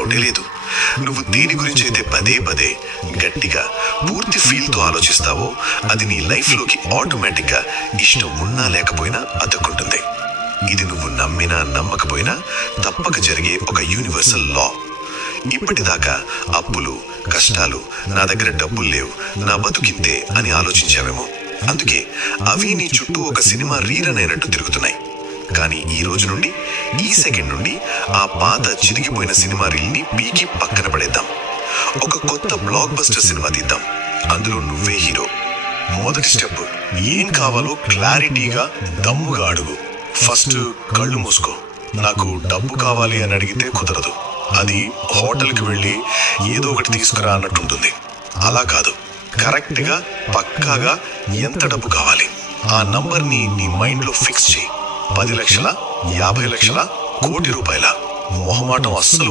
డౌటే లేదు. నువ్వు దేని గురించి అయితే పదే పదే గట్టిగా పూర్తి ఫీల్తో ఆలోచిస్తావో అది నీ లైఫ్లోకి ఆటోమేటిక్గా ఇష్టం ఉన్నా లేకపోయినా అతుక్కుంటుంది. ఇది నువ్వు నమ్మినా నమ్మకపోయినా తప్పక జరిగే ఒక యూనివర్సల్ లా. ఇప్పటిదాకా అప్పులు, కష్టాలు, నా దగ్గర డబ్బులు లేవు, నా బతుకింతే అని ఆలోచించావేమో. అందుకే అవి నీ చుట్టూ ఒక సినిమా రీరన్ అయినట్టు తిరుగుతున్నాయి. కానీ ఈ రోజు నుండి, ఈ సెకండ్ నుండి ఆ పాత చిరిగిపోయిన సినిమా రీల్ని పీకి పక్కన పడేద్దాం. ఒక కొత్త బ్లాక్ బస్టర్ సినిమా తీద్దాం. అందులో నువ్వే హీరో. మొదటి స్టెప్, ఏం కావాలో క్లారిటీగా దమ్ముగా అడుగు. ఫస్ట్ కళ్ళు మూసుకో. నాకు డబ్బు కావాలి అని అడిగితే కుదరదు. అది హోటల్కి వెళ్ళి ఏదో ఒకటి తీసుకురా అన్నట్టుంటుంది. అలా కాదు, కరెక్ట్గా పక్కాగా ఎంత డబ్బు కావాలి ఆ నంబర్ని నీ మైండ్లో ఫిక్స్ చేయి. 10 లక్షల, 50 లక్షల, ₹1,00,00,000. మొహమాటం అస్సలు